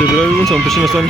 Devrais vous s'empêcher de s'en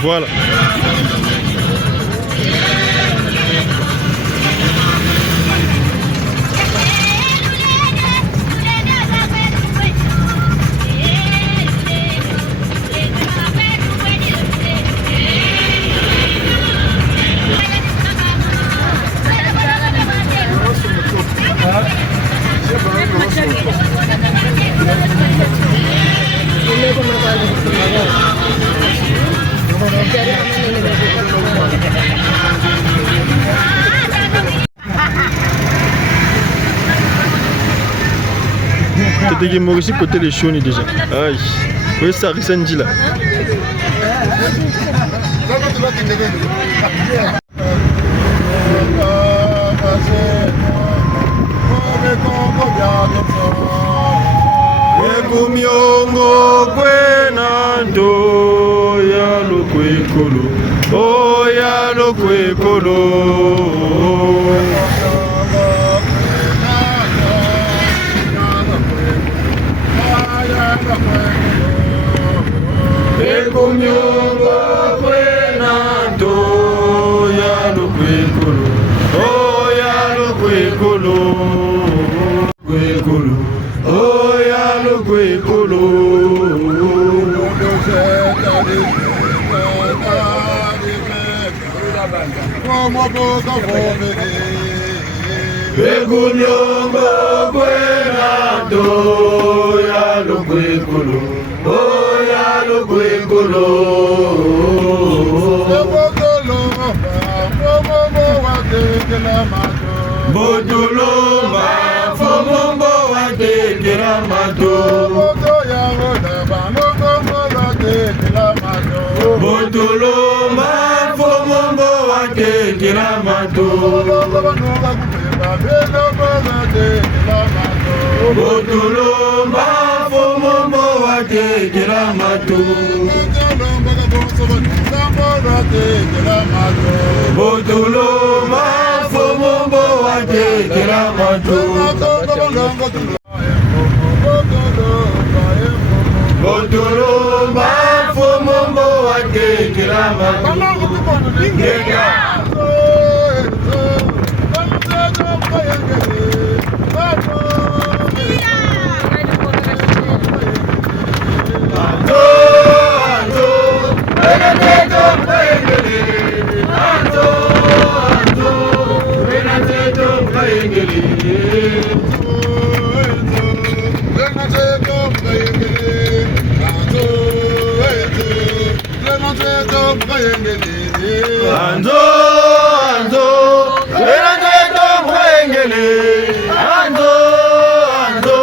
Voilà. C'était moi aussi côté les chauds déjà. Aïe. Oui, ça ressemble là. Kumyongo kwenando ya lokwekolo, oh ya lokwekolo. Kumyongo kwenando ya lokwekolo, oh ya lokwekolo, kwekolo. Oh ya lo kwekolo, Begunyongo kwenando ya lo kwekolo, oh ya lo kwekolo. Botulomba fomombo wa tekela mato, Botulomba fomombo wa tekela mato, Botulomba fomombo wa tekela mato, Botulomba fomombo wa tekela mato, Botulomba fomombo wa tekela mato. Ando, ando, venante tom rengele. Ando, ando,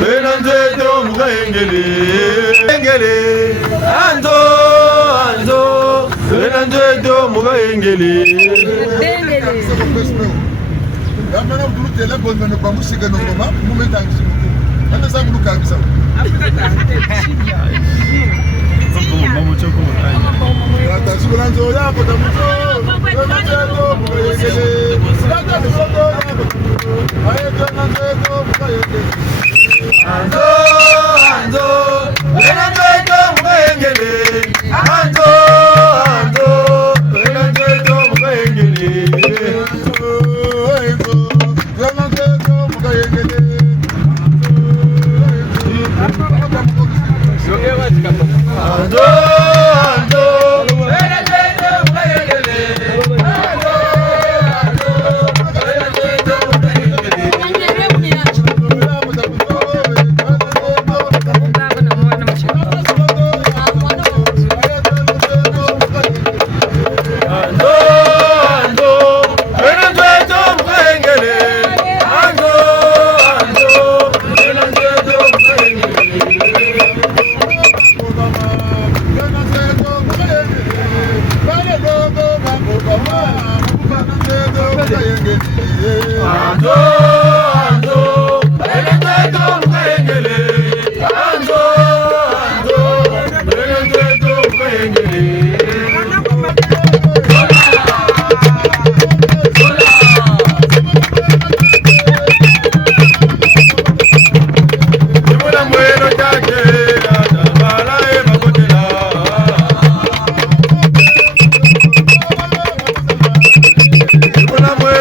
venante tom rengele. Rengele, ando, ando, venante tom rengele. Damana bulute la bonne no ba musika no mama mu metangi. Ana sa buluka bisa. Vamos choco. Ata sulanzo ya pota mucho. Una mujer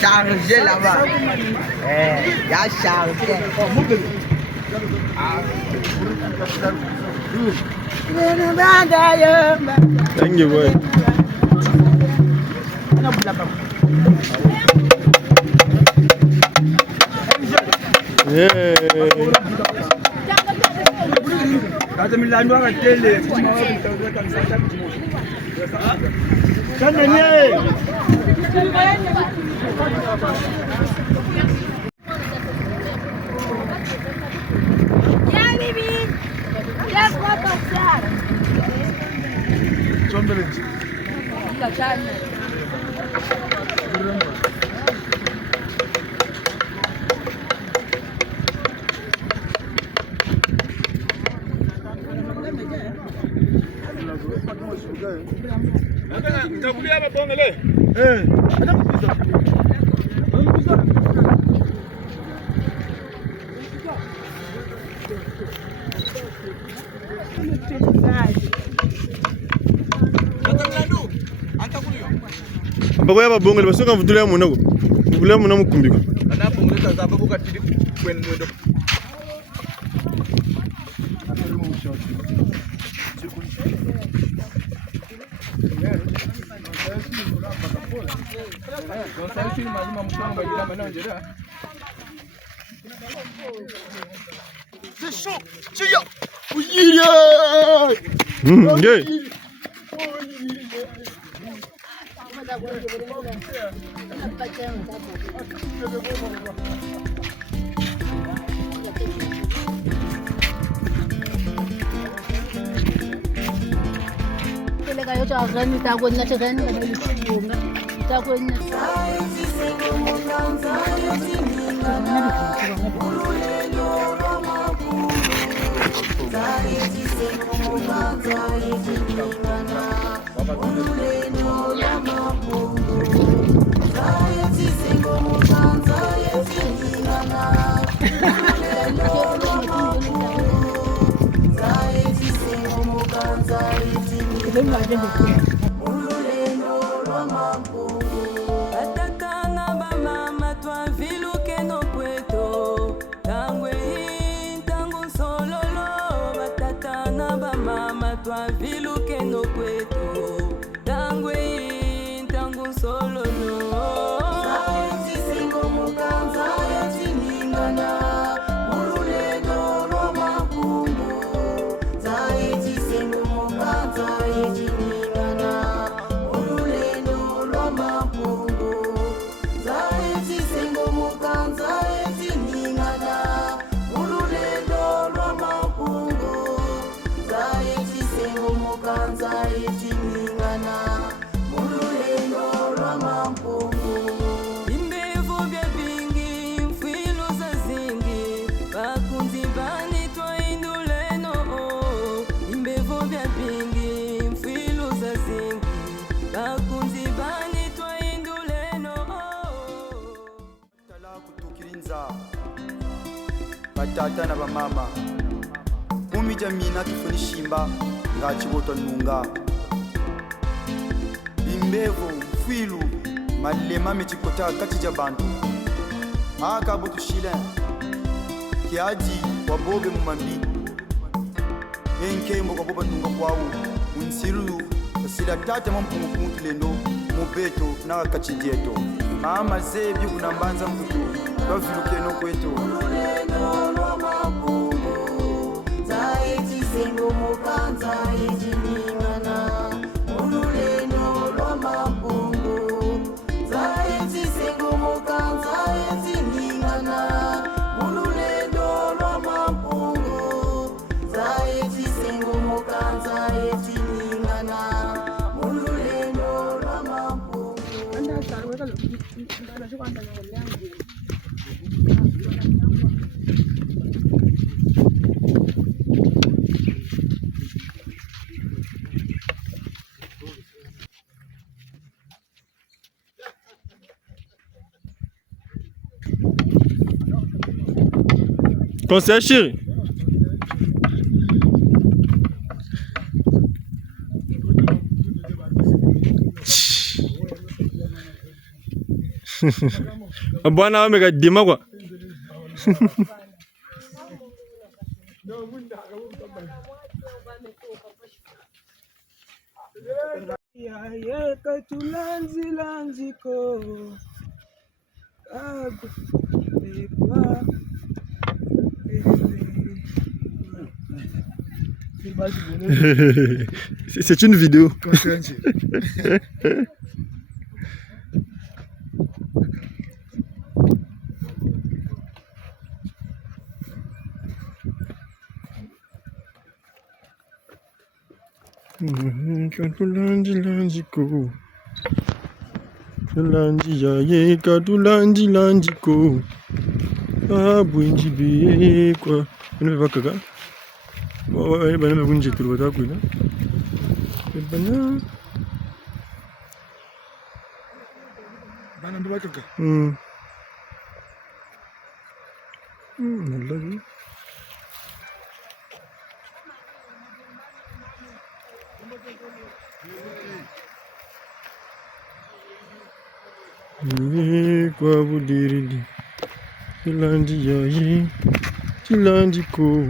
Chargé là-bas. Il y a chargé. Thank you, boy. Viens, Bibi. Laisse-moi passer. John Bellings. Bako ya babongele basoka mvutule ya monako. Mvutule ya monako kumbiko. Ana pongeza za babu katili kwen mwendo. Batata na bamama umija mina tufuni shimba ngachi woto nunga imbevo mfilu malema mechikota kati ja bantu aka butu shile kiaji wabobe mumambi enke mboka boba nunga kwawu unsiru sila tata mampungu kumutulendo mubeto na kachidieto mama zebi kunambanza mtutu baviluke no kweto Sengo mukanza ejiningana ululeno lwa mapungu Conseil chéri. Bwana wameka dima kwa. Ya katulanzi lanziko. C'est une vidéo. Katulanzi ko. Katulanzi ya ye katulanzi ko. Bwinji be kwa. Bana bakaka. Bana bunje turu bata kuina. Bana. Bana ndo bakaka. Wallahi. Kwa budiridi Tilandi yayi Tilandi ko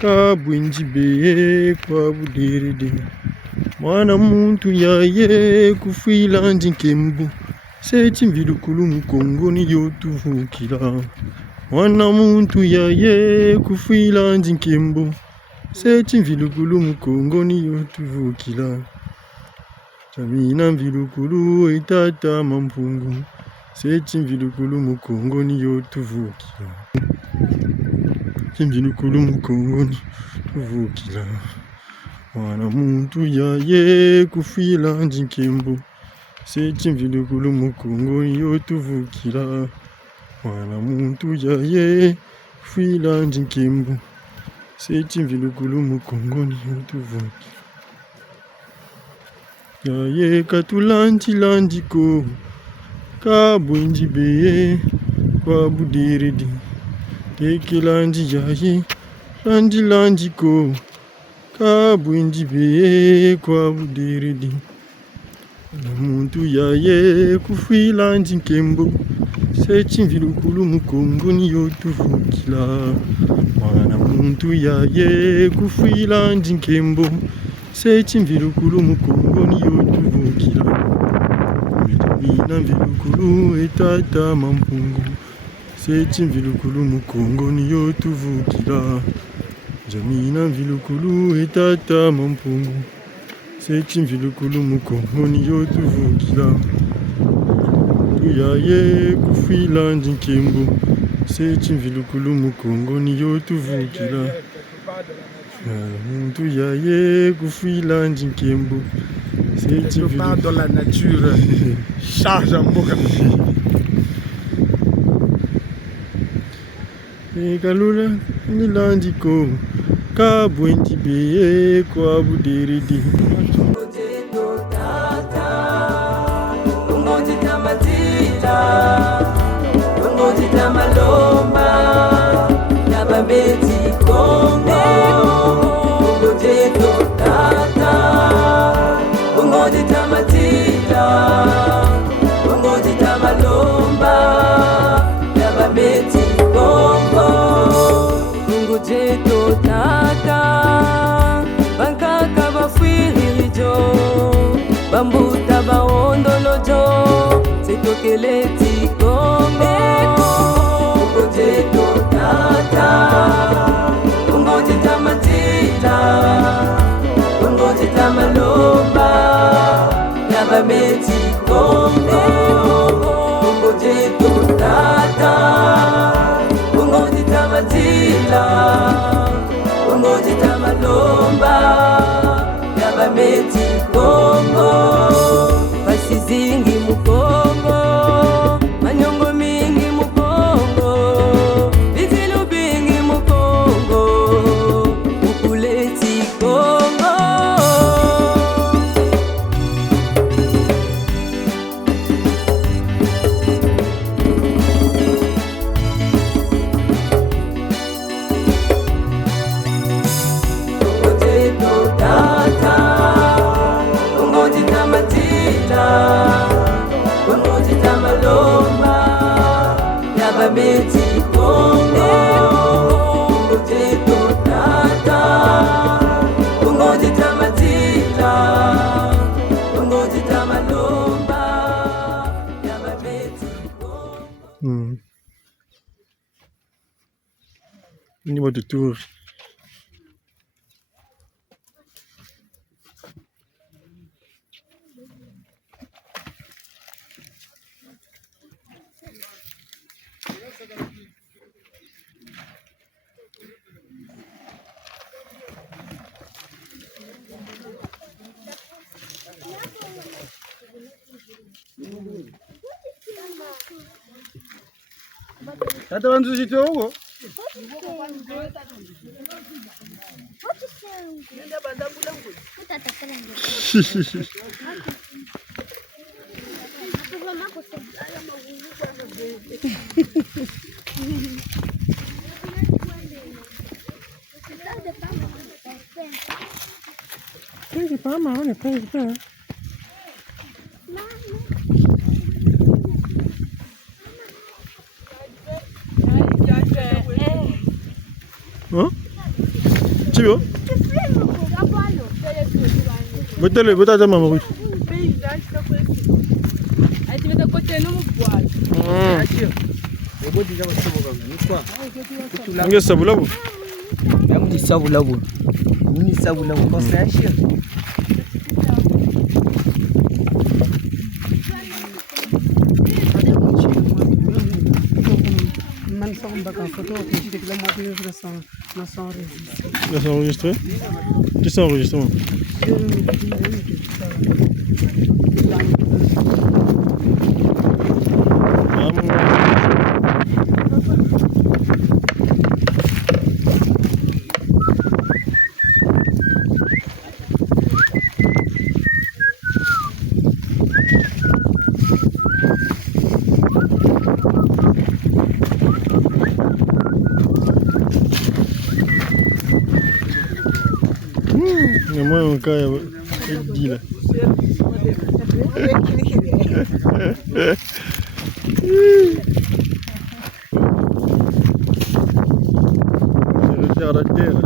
Kabwinji be kwa budiridi Mwana muntu yaye Kufilandi nkembu Seti mvilukulu mkongo ni yotuvukila Mwana muntu yaye Kufilandi nkembu Seti mvilukulu mkongo ni yotuvukila Jamina mvilukulu itata mampungu Seti mvilukulu mukongo ni yotuvukila Mvilukulu mukongo ni yotuvukila Mwana muntu yaye kufila nkembu Seti mvilukulu mukongo ni yotuvukila Mwana muntu yaye kufila nkembu Seti mvilukulu mukongo ni yotuvukila Yaye katulanzi ko Kabwinji be kwa budiridi Tekilanzi yaye lanzi ko Kabwinji be kwa budiridi Muntu yaye kufilanzi nkembo Seti mvilukulu mukongo ni yotuvukila Mwana muntu yaye kufilanzi nkembo Seti mvilukulu mukongo ni yotuvukila Mina mvilukulu etata mampungu Seti mvilukulu mukongo ni yotuvukila Jamina mvilukulu etata mampungu Seti mvilukulu mukongo ni yotuvukila Tuyaye kufila nkembo Seti mvilukulu mukongo ni yotuvukila Muntu yaye kufila nkembo Je parle dans la nature. Charge en boca. Kalula nilanzi ko Kabwinji be kwa budiridi Bambuta baondolojo Sitokeleti kongo Ungojeto tata Ungojeta matila Ungojeta malomba Nabameti kongo Ungojeto tata Ungojeta matila Ungojeta malomba Nabameti kongo Basizingi mukongo Niveau de tour. Tata wanzu jito huko. C'est pas marrant, mais pas. Hein? Tu veux? Bota mama huyu. Nge sabulabu. Yangu ni sabulabu. Ni sabulabu kwa sasa. Laisse enregistrer. Qui c'est enregistrement? Mais moi, encore, il dit là. La terre.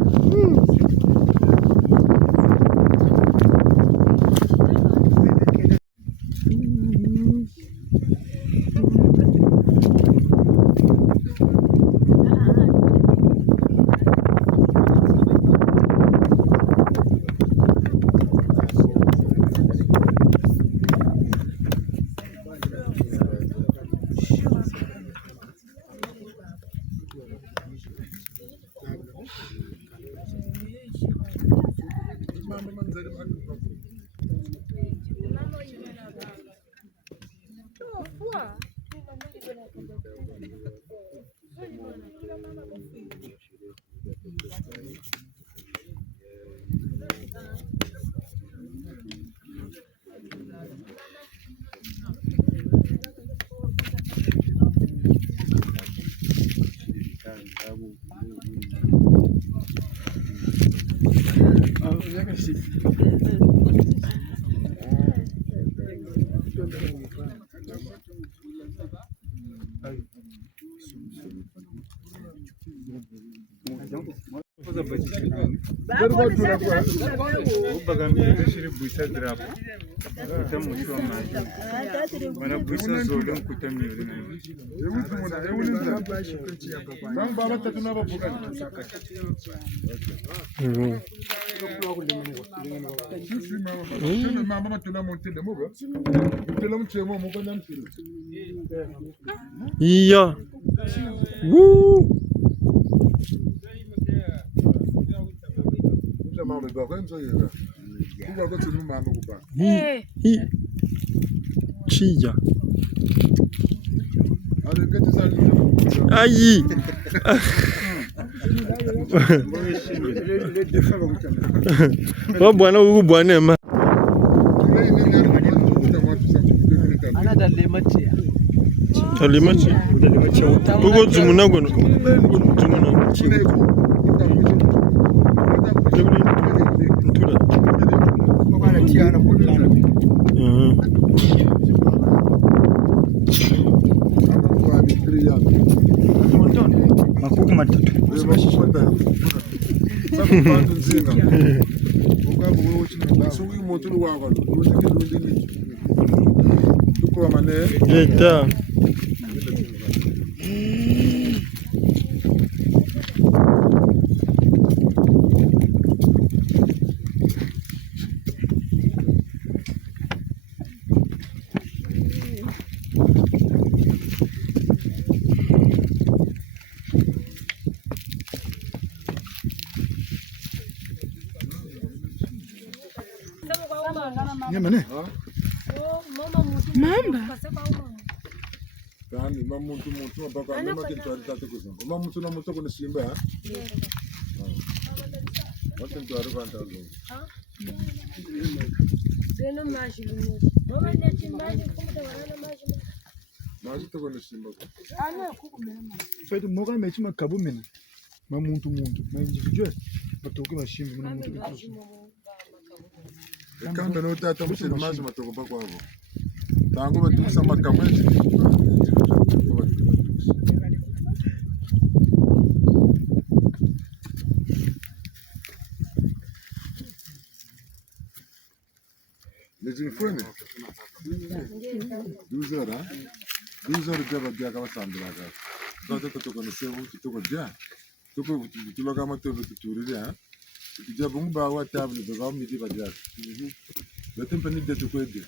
Yeah. Woo. Chia. Aïe. Oh bwana huyu bwana ma. Ana dalematia. Dalematia. Ugo zumuna gono. Zumuna. Ntura. Bwana tiana kulana. Makuku matatu. Leta. Nyama ne? Mamba. Tani mamuntu mabaka nyama kintu alitata kuzungu. Mamuntu na muntu kuna simba ha? Watu ndio arukanta lo. Zeno maji lumo. Mama ndeti maji kumbe wana maji. Maji to kuna simba. Ana kukumema. Feito moga meti makabu mena. Mamuntu ma individual. Batoke bashimbe muna muntu. Kanda no tata mshini maji matoko pa kwavo. Tangu batusa makamwe. Nizifuni 12 heures hein 12 heures de badia kama sandra ka toto to kono sewu to dia to ko tulo kama to turiri hein tujia bungu ba wa table to kama midi badia betem pani de to ko de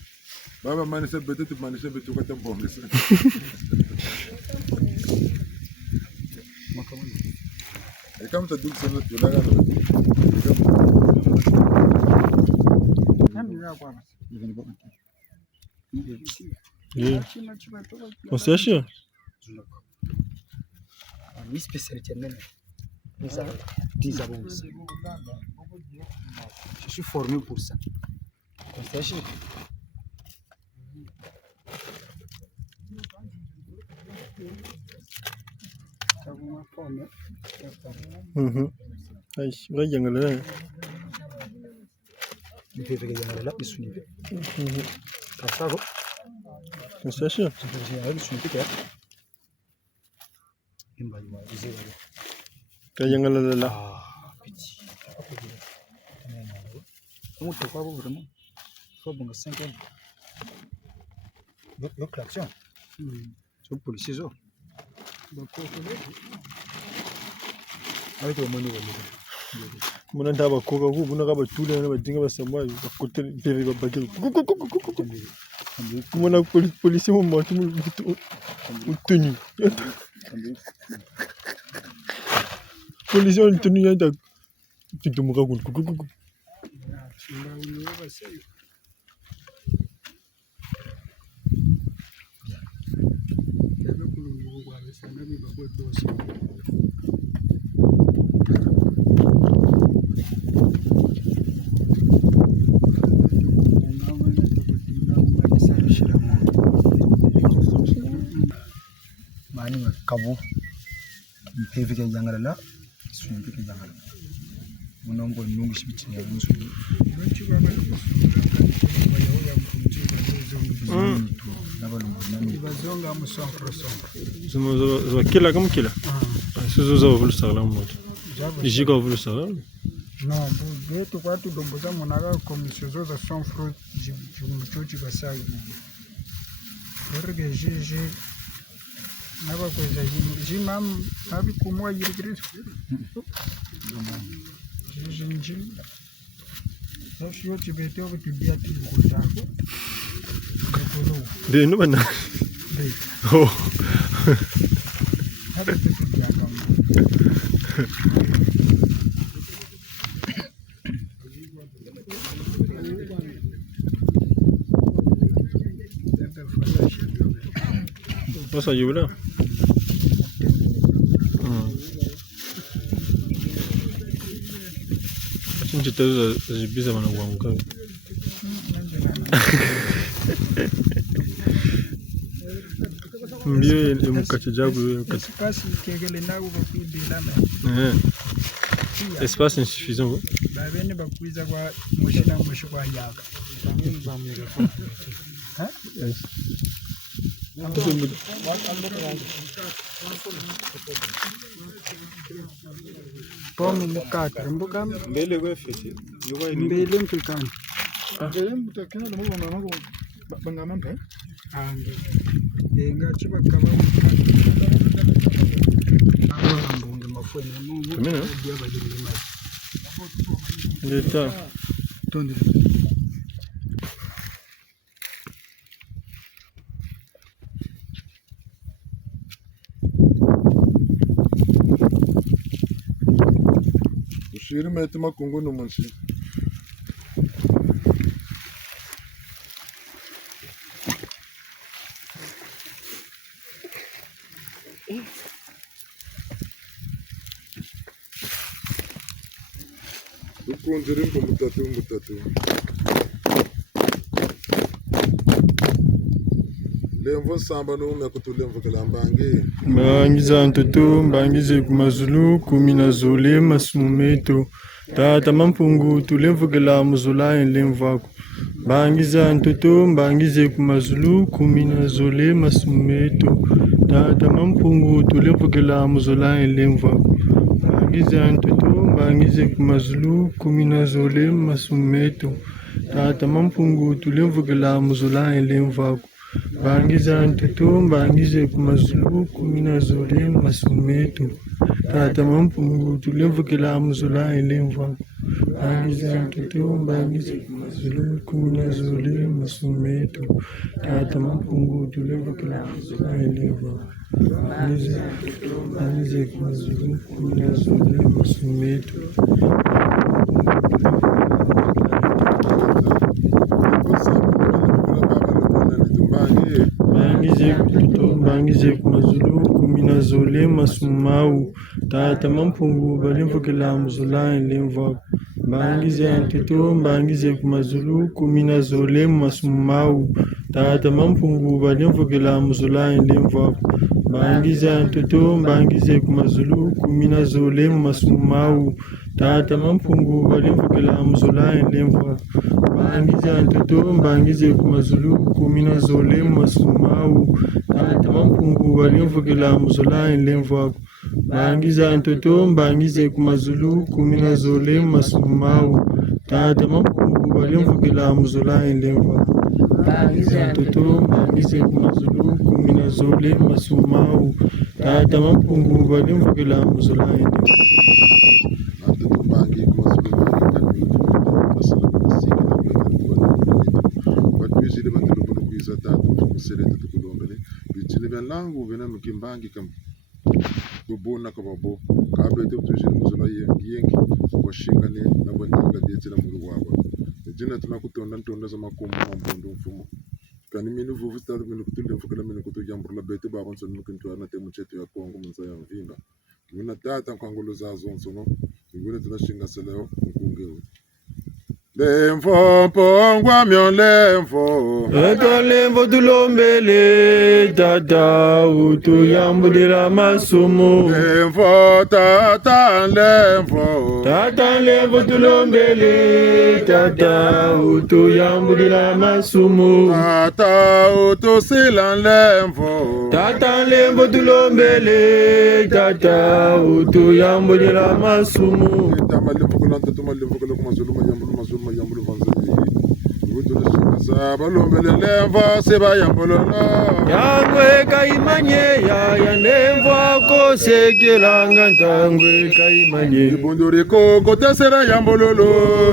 baba mane se bete to mane se beto ko ta bonge se e kama ta duk sana to la ga On s'est acheté. Une spécialité même. Je suis formé pour ça. Concession. Ai, vai jangala. Il peut faire des là, il soulève. Ça va. On s'est acheté. Je vais soulèver. Kajangala la. Ah, petit. Comment tu crois vraiment? Faut bon 5 ans. Donc l'action. C'est pour les ciseaux. Avec le menu. Muna ndaba koka ku buna ka batule na badinga basamba bakote pere ba bagel muna polisi mo matu mu tenu polisi on tenu ya da tidumuka ku Kabu mpevike jangala la sumpike jangala munongo nungu shibiti ya musu bazonga mu 100%. Zuma kila kama kila suzo za vulu sala moto ijika vulu sala Non, beto kwatu domboza monaka commission za sans fruit jumuchochi basai. Erge jeje naba kweza jimam abi kumwa yirigiri. Jeje njim. Sio chibete obitubia tibukutako. de no bana Be. oh Habe tubia kama. Wasa yula Sinchi tezo zibiza wana wanguka mbio mukati jabu Kasi kegele nago bakudilana. espace insuffisant Babene bakwiza kwa mushina musho kwa yaka. Pomme mukaka mbuka mbele kwa fete mbele mpikani. Ngele mutakena no mwana nako bangama mpe. Ange. Enga chiba kaba mukaka. Mbunge mafweni mungu. Kamina Ndio bajiri mai. leta Tonde. Ushiri mete makungu no munsi. Kunjiri mutatu. Lemvo samba no mekutu lemvo kalambangi. Bangiza ntoto bangize kumazulu kumina zole masumumeto tata mampungu tulemvugela muzula lemvako bangiza ntoto bangize kumazulu kumina zole masumumeto tata mampungu tulemvugela muzula lemvako bangiza ntoto bangize kumazulu kumina zole masumumeto tata mampungu tulemvugela muzula lemvako bangiza ntoto bangize kumazulu kumina zole masumeto tata mampungu tulevukela muzula elemva bangiza ntoto bangize kumazulu kumina zole masumeto tata mampungu tulevukela muzula elemva bangiza ntoto bangize kumazulu kumina zole masumeto bangize kumazulu kumina zole masumau tata mampungu balimvukela muzula lemva bangize ntoto bangize kumazulu kumina zole masumau tata mampungu balimvukela muzula lemva bangize ntoto bangize kumazulu kumina zole masumau tata mampungu balimvukela muzula lemva bangiza ntoto bangize kumazulu kumina zole masumau tata mampungu balimvukela muzula lemva bangiza ntoto bangize kumazulu kumina zole masumau tata mampungu balimvukela muzula lemva bangiza ntoto bangize kumazulu kumina zole masumau tata mampungu balimvukela muzula lemva langu vena mkimbangi kam bubona ka babo ka bete tujiri muzula yengi washingane na bandinga dete na mulu wabo jina tunakutonda ntonda za makumu mambondo mfumo kani minu vuvu stadu minu kutulia mfukala minu kutu jamburla bete babon sonu mkintu ana temu chetu ya Kongo mnza ya mvimba mina tata kwangolo za zonsono ngune tunashinga seleo mkungewe lemvo pongwa myon lemvo Eto lemvo tulombele tata utu yambudira masumu lemvo tata lemvo tulombele tata utu yambudira masumu tata utu silan lemvo tata lemvo tulombele tata utu yambudira masumu tama lemvo kulanta tuma lemvo kulakuma mayambulu vanzeli ngutu saba lombele lemvo seba yambulolo yangwe kaimanye ya lemvo ko sekiranga tangwe kaimanye ibunduri ko tesera yambulolo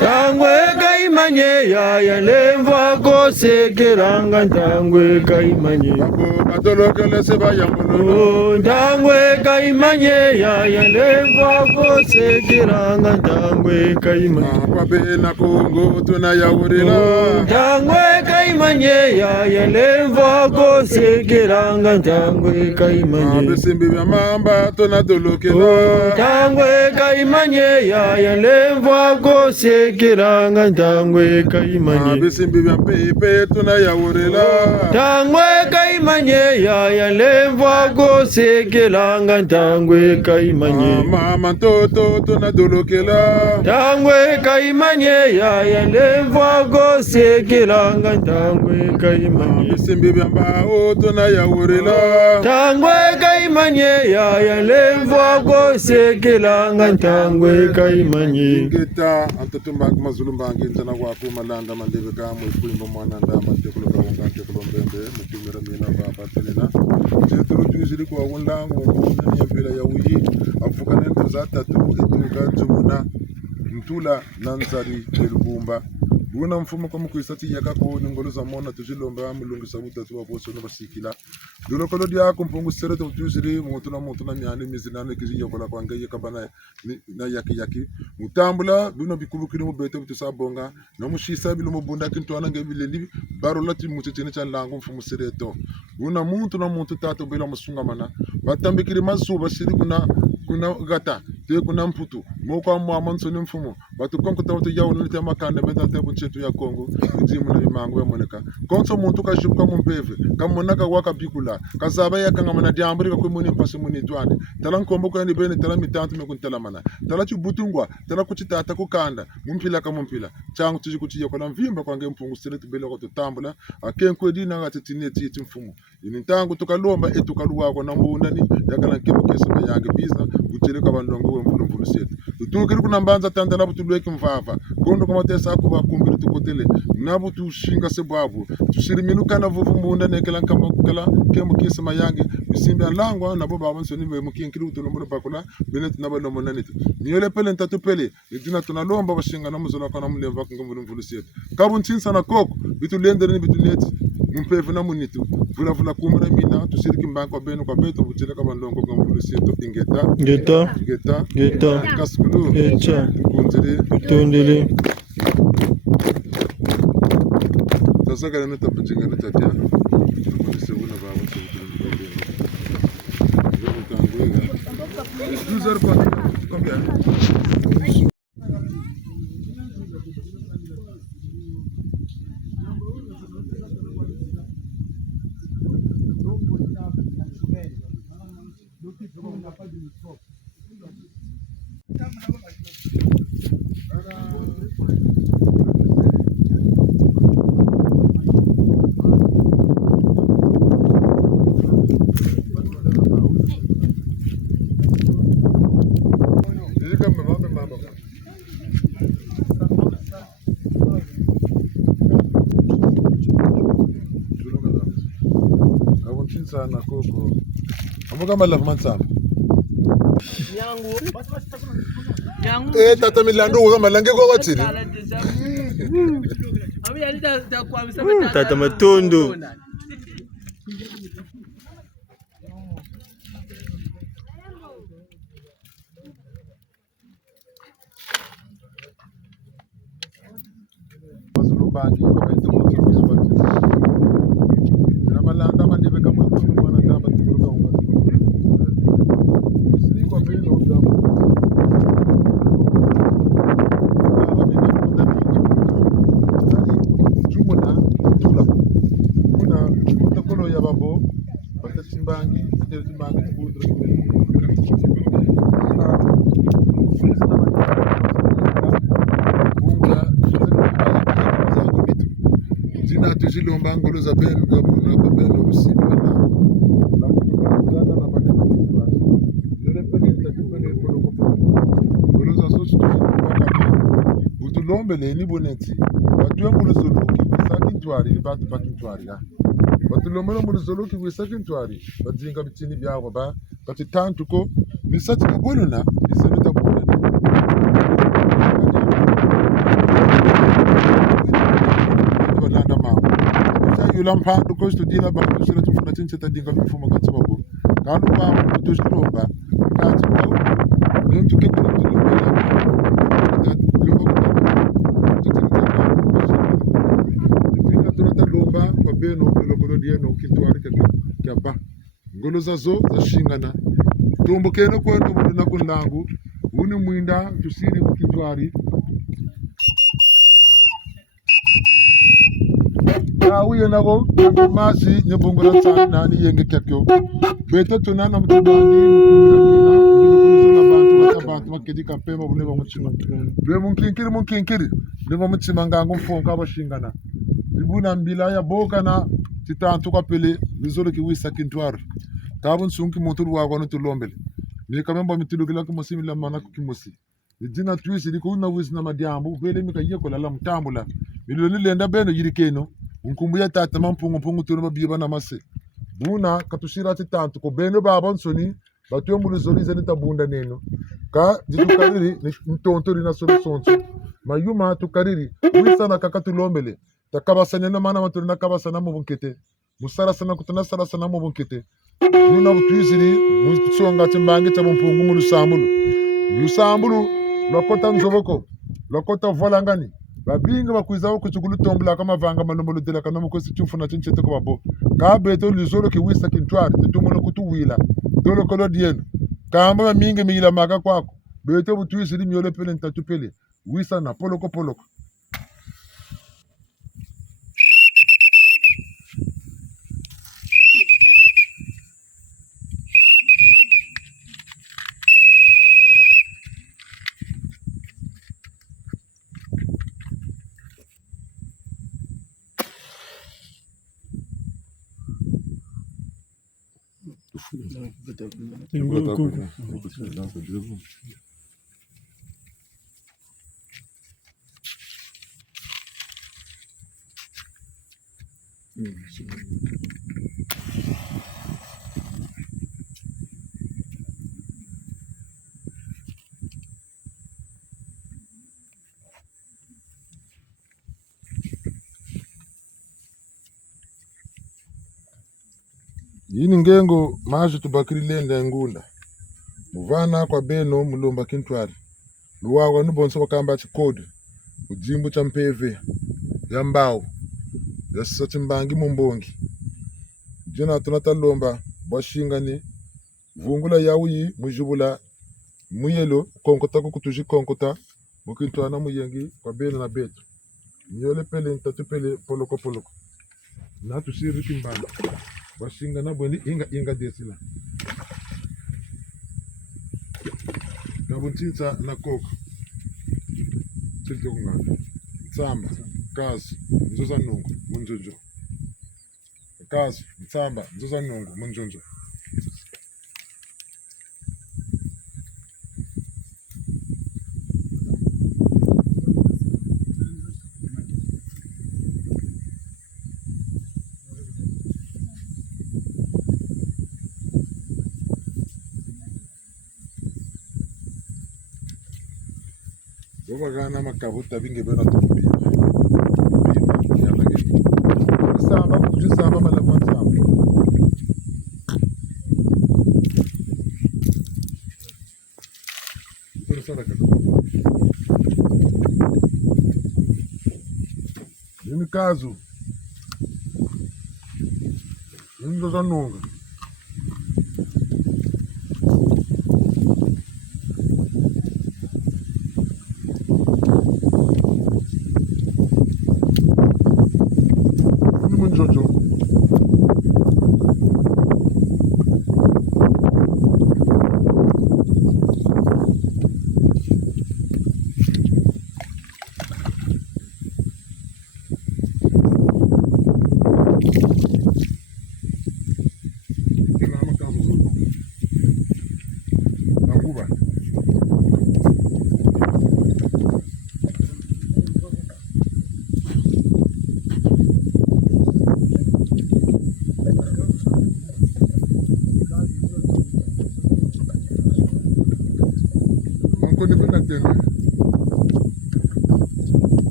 tangwe kaimanye ya lemvo ko sekiranga tangwe kaimanye babo batolokele seba yambulolo tangwe kaimanye ya lemvo ko sekiranga tangwe kaimanye babena kongo tuna yawurila tangwe kaimanye ya lemvo ko sekiranga tangwe kaimanye besimbi bya mamba tuna dolokela tangwe kaimanye ya lemvo ko sekiranga tangwe kaimanye besimbi bya pepe tuna yawurila tangwe kaimanye ya lemvo ko sekiranga tangwe kaimanye mama toto tuna dolokela tangwe kaimanye ya lemvo ko sekiranga tangwe kaimanye besimbi bya mbao tuna yawurila tangwe kaimanye ya lemvo ko sekiranga tangwe kaimanye ngeta antatumba mazulu mbangi ntana kwapo malanda mandebe kamwe kuimba mwana ndama tekolo kaunga tekolo mbembe mutumira mina baba tenena jetro tuzili kwa wondango ni vila ya uyi afuka nento za tatu etuka jumuna mtula nanzari telubumba buna mfumo kwa mkuisati yakako ngolo za mona tujilomba mulungu sabuta tuwa boso no basikila dulo kolo dia ko mpungu sere to tujili mutuna nyane mizinane kiji yokola kwanga yakabana na yaki mutambula buna bikubukiri mu bete butusa bonga no mushisa bilo mubunda kinto anange bileli baro lati mutitene cha lango mfumo sere to buna muntu na muntu tato bila musunga mana batambikiri mazuba siri kuna gata te kuna mputu moko amwa mansoni mfumo batu konko tawto yawno te makande meta te bu chetu ya Kongo jimu na mango ya moneka konso muntu ka shubka mumpeve kam monaka waka bikula kasaba ya kanga mana diambri ko moni passe moni twande talan kombo ko ni bene talan mitantu me kun talamana tala ci butungwa tala ku ci tata ku kanda mumpila ka mumpila changu tuji ku ci yokola mvimba kwa ngempungu seletu bele ko tambula aken ko dina ngati tineti timfumu ini tangu tukalomba etukaluwa ko nambunda ni yakala kemo kesema yange biza kuchele ka bandongo we mvulu setu tukiri kuna mbanza tanda na butulweke mvava kondo kama tesa ko bakumbiri tukotele nabu tushinga sebabu tusiriminu kana vuvu munda nekela kama kala kemo kesema yange bisimbi alangwa nabo baba nsoni we mukinkiri utulombo bakula benet nabalo monanite niole pele ntatu pele idina tunalomba bashinga na muzola kana mleva ngomvulu setu kabuntinsa na koko bitulendere ni bituneti mumpevu na munitu vula kumra mina tusiriki mbanko beno kwa beto kuchele kama ndongo kwa mvulu setu ingeta kaskulu kundiri tasaka na tapujinga na tatia mvulu na baba setu combien sana koko amuka malafu mansama yangu tata milando kama lange kwa watini tata matondo bangi kwa ito na malanda mandive kama mwana tamba tukuruka umba sini kwa bino ndamba jumuna tula kuna mutokolo ya babo bata simbangi budra zina tuzilomba ngolo za benu na benu usiku na kutoka na maneno kwa ndio pale tutakupele kwa ngolo za sosi kwa utulombe ni boneti watu wangu lozolo kisaki ntwari batu bakintwari ya watulombe mu lozolo kisaki ntwari bazinga bitini byabo ba kati tantuko misati kubonona iseneta kubona lampa ko studira ba ko sura tufuna tinse tadinga mfumo katsababu kalu ba kutoshilomba kati ko nento ke ko tulomba lomba kwa beno ngolo dieno kitwari ka ba ngolo zazo za shingana tombo keno ko ndo na kunlangu uni mwinda tusiri kitwari uye nako masi nyebongola tsani nani yenge kekyo beta tunana mtubani mkumira bantu makedi kampema bune bamuchima be munkinkiri ne bamuchima ngango mfonka bashingana ibuna mbila ya boka na titantu kapele bizolo ki wisa kintwar kabun sunki motor wa gono tulombele ni kamemba mitulugila ko musimi la mana ko kimosi dina twisi liko na wisna madiambu bele mika yeko la mtambula miloni lenda beno yirikeno unkumbuya tata mampungu tuno babiba na mase buna katushira titantu ko beno baba nsoni batuyo muluzoli zeni tabunda neno ka jidukariri ni ntontori na solo sonso mayuma tukariri wisana kakatulombele takabasanya na mana maturi na kabasana mu bunkete musara sana kutana sara sana mu bunkete nuna butwisiri musonga timbange tabumpungu mulusambulu yusambulu lokota nzoboko lokota volangani babinga bakwizao kuchukulu tombla kama vanga malombolo dela kana mukosi chufuna chinchete ko babo ka beto lizolo ki wisa kintwari tutumuno kutuwila dolo kolo dienu kamba mingi mila maka kwako beto butwisiri miole pele ntatu pele Wisa na poloko. Yini ngengo majo tubakiri lenda ngunda. Muvana kwa beno mulomba kintwari. Luwawa nubonso wakamba chikodi. Ujimbu cha mpeve. Ya mbao. Ya sachimbangi mumbongi. Jina tunata lomba. Bwashingani. Vungula yawi mujubula. Muyelo. Konkota kukutuji konkota. Mukintwana muyengi kwa beno na betu. Nyole pele ntatupele poloko. Natu siri kimbanga. Washinga na bweni inga desila. Kabuntinsa na koko. Tilto kunganga. Tsamba, kazi, nzoza nungu, munjojo. Kazi, tsamba, nzoza nungu, munjojo. Gana makabuta binge bena tumbia. Bima ya lagi. Samba mala kwa samba. Tursara kana. Nini kazu. Ndo zanunga.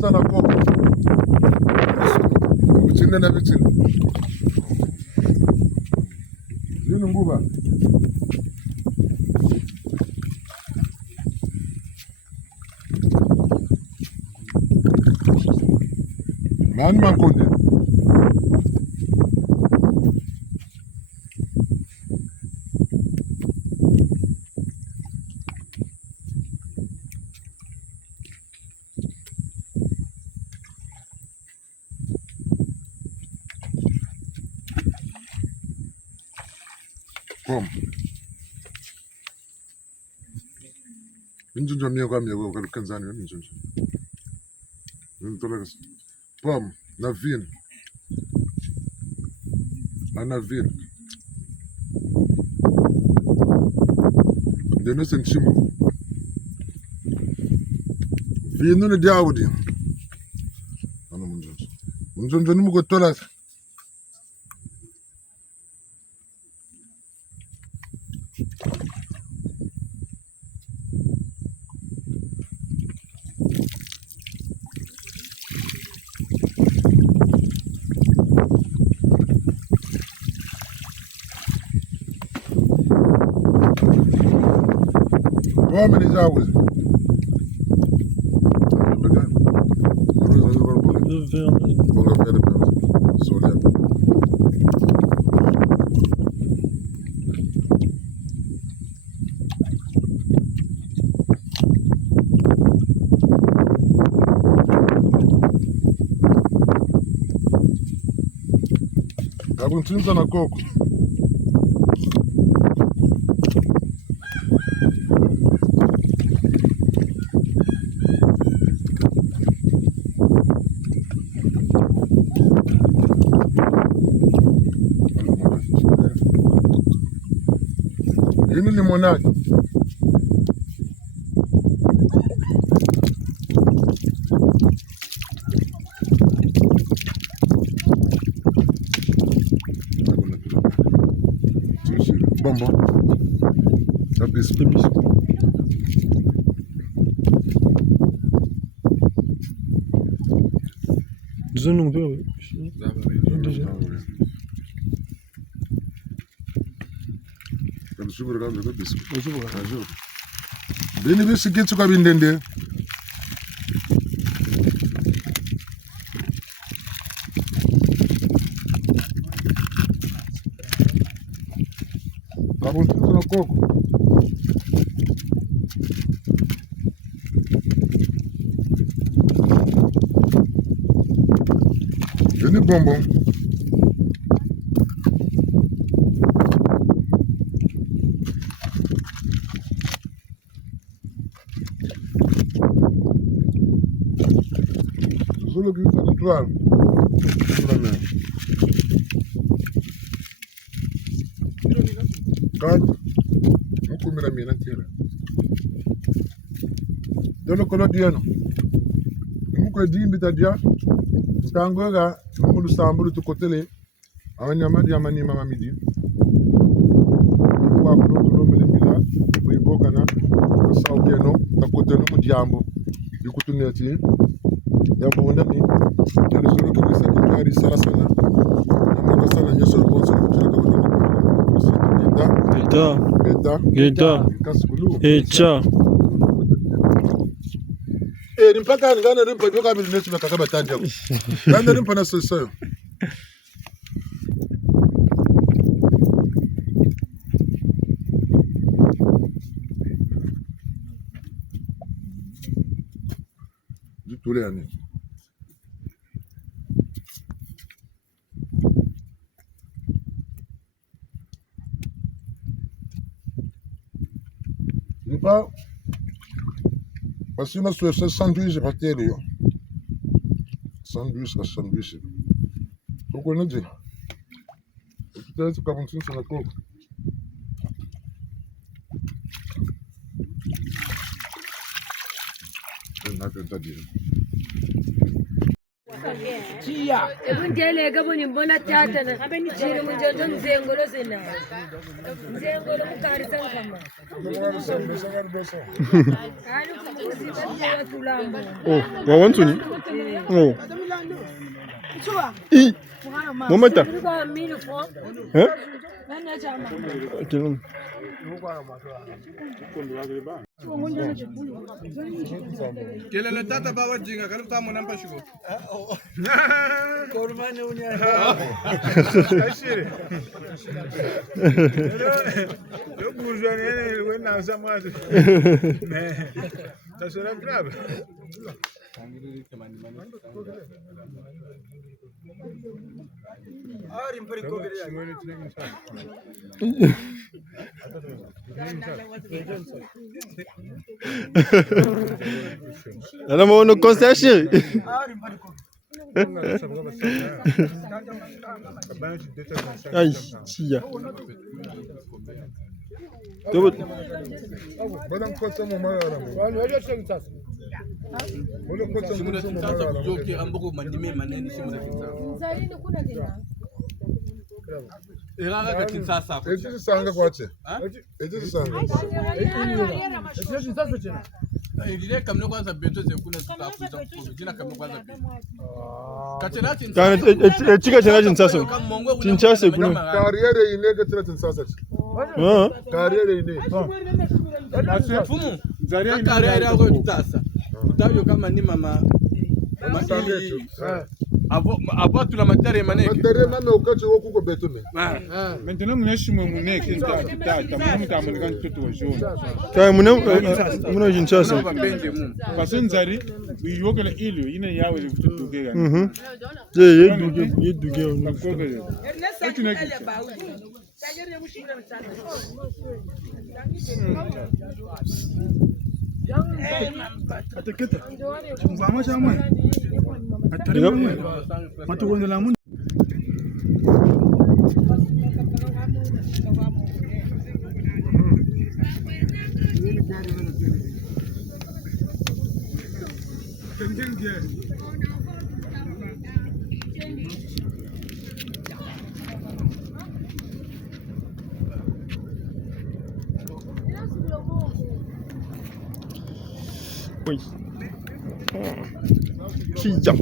Sana koko. Kuchinde na vichini. Nini nguba? Nani mankonde? Minjunjo mie kwa mie kwa kanzani ya minjunjo. Minjunjo. Pom, na vin. Na vin. Deno senchimo. Vino ne diaudi. Ano minjunjo. Minjunjo ni muko tola. Homem já usa. Kabuntinza na koko. Ini ni monaki. Bombo. Kabisa. Disons nous peut. Kabisa rando kabisa. Ajo. Beni bisikitsu kabindende. Kabuntinza na koko. Ini bombo. Solo que está claro. Gato. Muko mira mina tira. Dolo kolo diano. Muko dimbi tadia. Stangoga mulu sambulu tukotele. Awanyama diamani mama midi. Kwa kuno mele mila. Wiboka na saukeno takoteno mujambo. Yukutuneti. Yambo wondani. Jani solo que bisa kari sarasana. Namaka sana nyesoro bonso kuchaka wondani. Geta. Echa. Mpaka ngana rimpa joka bili nesu kaka batandi yako. Ngana rimpa na soso. Jitule yani. Nipa parce que na suesa sandwich patele yo. Sandwich. Koko nje. Tutaweza kabuntinza na koko. Ebundele gaboni mbona tata na chiri munjondo nzengolo sena. Nzengolo mukari sankama. Ari kumuziba kwa tulambo. Oh, wa wantuni? Oh. I. Momenta. Hein? Quel Kelele tata bawa jinga kalau tamu nampak syukur. Korban unia. Asyik. Lo buruan ini lo nak sama tu. Tak sudah berapa? Arim pari ko gere ya. Ela mau no concession. Ai, tia. Tudo. Badam kotsa mo mara mo. Wani waje shin tas. Wani kotsa mo mara mo. Joki ambako mandime maneni shimu da kinsa. Zalini kuna tena. Iranga ka kinsa sa. Eti sanga kwache. Eti sanga. Eti sasa tena. Ile kamno kwanza beto zekuna tutafuta kwa jina kamno kwanza beto. Kachela kinsa. Kana chika chana kinsa. Kinsa kuna. Carriere ine ka tira kinsa. Carriere ine. Fumu. Carriere yako tutasa. Tabyo kama ni mama Avo tula matare maneke. Matare mame ukache woku ko beto me. Maintenant muneshimo muneke tata munta munga mtoto wa jona. Kai muna jinchasa. Pasenzari biyokela ilio ina yawe kutugega. Je yeduge ono. Ataketa. Chungama chamwe. Atari mwe. Matugonela mun. Oui. Kija.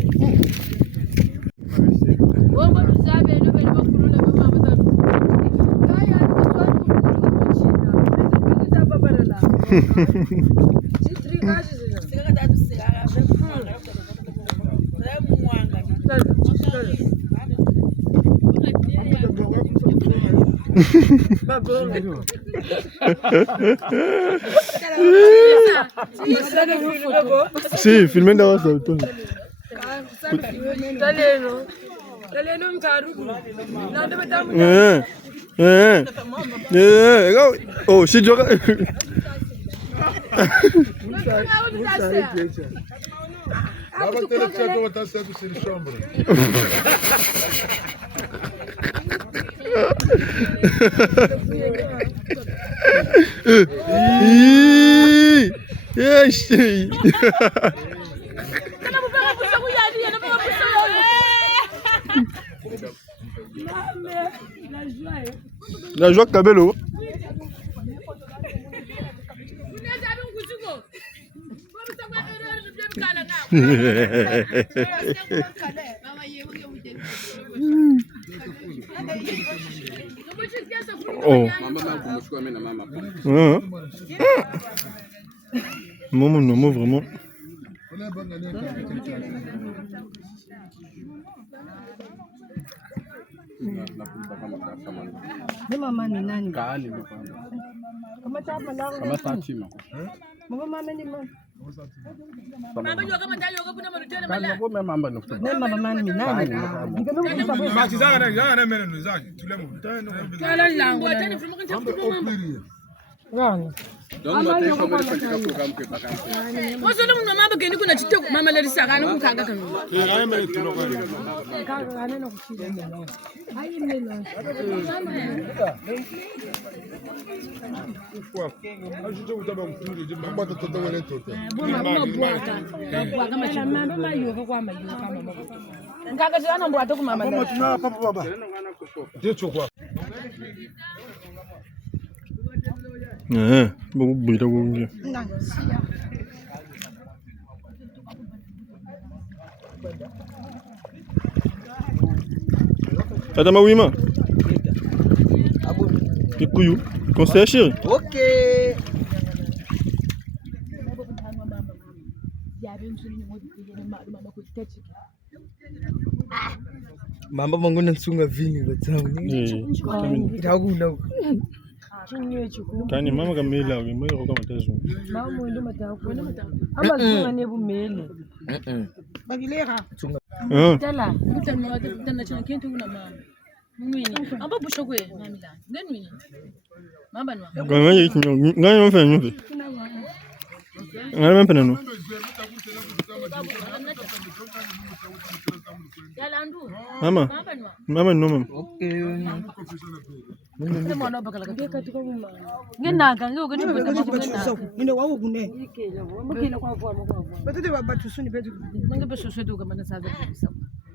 Sí, filmen da wasa utoni. Taleno mkarugu. Na ndo betamu. Oh, she joga. Baba tele tchau botar certo sem sombra. Yes. La joie Cabello. Oh. Maman, non, vraiment. Mama ni nani? Kali Kama chapa la. kama Fatima. Mama ni mama. Mama yoga mata yoga puna marutele Kali kwa mama ndo kutoka. Mama ni nani? Machi zanga mena nuzaki tulemo. Kala langu tani fumo kan chapu mama. Rang. Don't know take from the program ke bakan. Wazo ndo mama bageni kuna chitoko mama le risaka no kukaga kan. Ay mena tuloka. Kaga ana na kuchira. Hayi mena. Ajuda utaba mfuri jimba mbata toto wele toto. Boma bwaka. Bwaka machana mama yoga kwa mayoga mama. Ngaka zana mbwata ku mama. Mama tuna papa baba. Je chokwa. Bogo buida gonje. Adama Wima. Kikuyu. Conseil chéri. Ok. Mamba mangu nasunga vini batsamu. Itakuna. Kani mama kamela we moyo kama tazo. Mama mwendo matako. Ama zunga nebu mele. Bagilera. Tala, mutano tana chana kentu na mama. Mwini. Amba bushokwe mamila. Ngenwini. Mamba nwa. Nganga yikinyo, nganga mfa nyumbe. Nganga mfa nano. Mama. Mama no mama. Okay. Ngenaka ngeke nibona ngine wawo kune mukile kwa kwa batete babathu suni bethu ngibe soswetu kama nasaza kubisa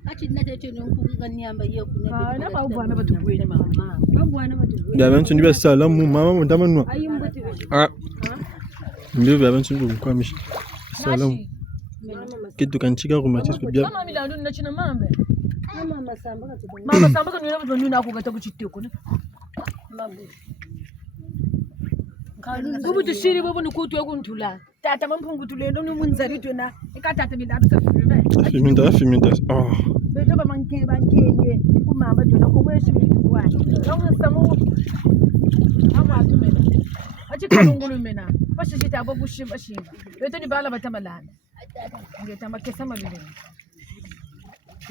athi nathethe nonkuka niyamba iyo kune bethu na bawubana bathu kuwena mama bawubana bathu kuwena Ya bantu ndibe sala mu mama mundama nwa ndibe bantu ndibe kwamisha salamu kitu kanchika kumachi sibya mama milandu ninachina mambe mama samba kanuna bathu nuna akugata kuchiteko ne Kubu tushiri bobo nukutu yakunthula tata mamphungu tulendo nimunzaritwe na kata te bila bisa filme. Filme. Oh. Beto ba manke kuma ba to ko weshi ni kwa. Don samu ama tumena. Achi kalungulu mena. Bashi shita ababu shimba. Beto ni bala batamalana. Ngeta makesa malule.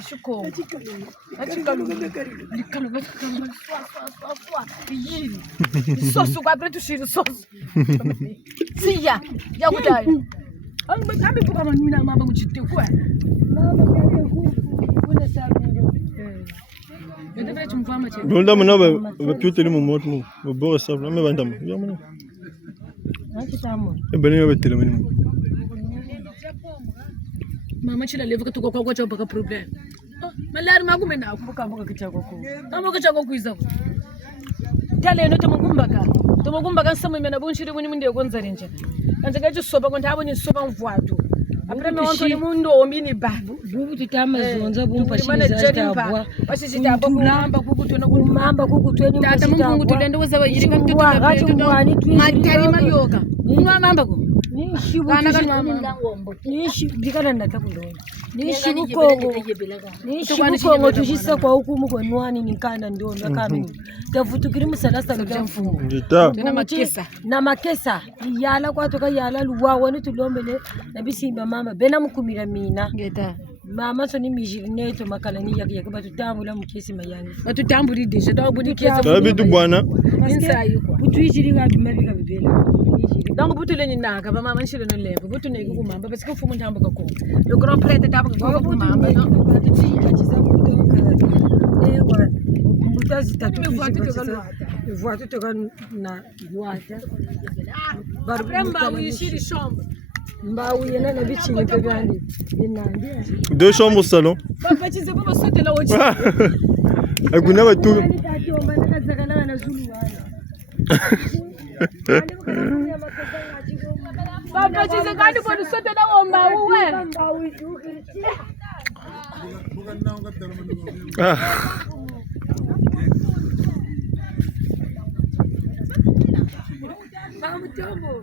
Shuko. Achi kalungulu. Likalo batakamu swa. Yini. Sosu kwa bretu shiri sosu. Siya. Ya kudai. Ami buka manuna mama mchite kwa. Mama kuna sabi. Beto bretu mfama che. Nonda mna ba tuteli mu moto mu. Ba bo sa na me banda mu. Ya mna. Achi tamu. Bene ba tele mu. Mama chila leva kutoka kwa cha mpaka problem. Malari magume na kubuka mboka kichako ko. Mboka kichako kuiza. Tale no tomugumbaka nsamu imena bunshiri buni munde gonza renje. Anje gaje soba konta aboni soba mvwatu. Apreme wanto ni mundo ombini ba. Bubu tutama zonza bumpa shiza tabwa. Bashishita abamba kukutona kumamba kukutweni tata mungu tulende wazawa yiri kanto matari mayoka. Unwa mamba ko. Nishi bikana ndatakundo. Nishi bukongo tushisa kwa hukumu kwa nwani nikana ndono kanu. Tafutukiri musalasa lukamfu. Na makesa yala kwa toka yala luwa wani tulombele na bisimba mama bena mukumira mina. Ngeta. Mama soni mijirine to makalani yaki batutambula mukesi mayangi. Batutambuli deje to budi kesa. Tabitu bwana. Insayi kwa. Butwijiri ga bimabika bibela. Donc butu le ninaga ba mama nshilo no lembo butu ne ku mamba parce que fumu ntambuka ko le grand prêtre taba ko mamba no ti achiza butu ewa mutazi tatu voit tout na voita barbramba uyishiri chambre mbawu yena na bichini pe gandi inandi 2 chambres au salon papa chize ko basote la wochi akuna batu Papa chize kandi bodu sote na womba uwe. Mama mtombo.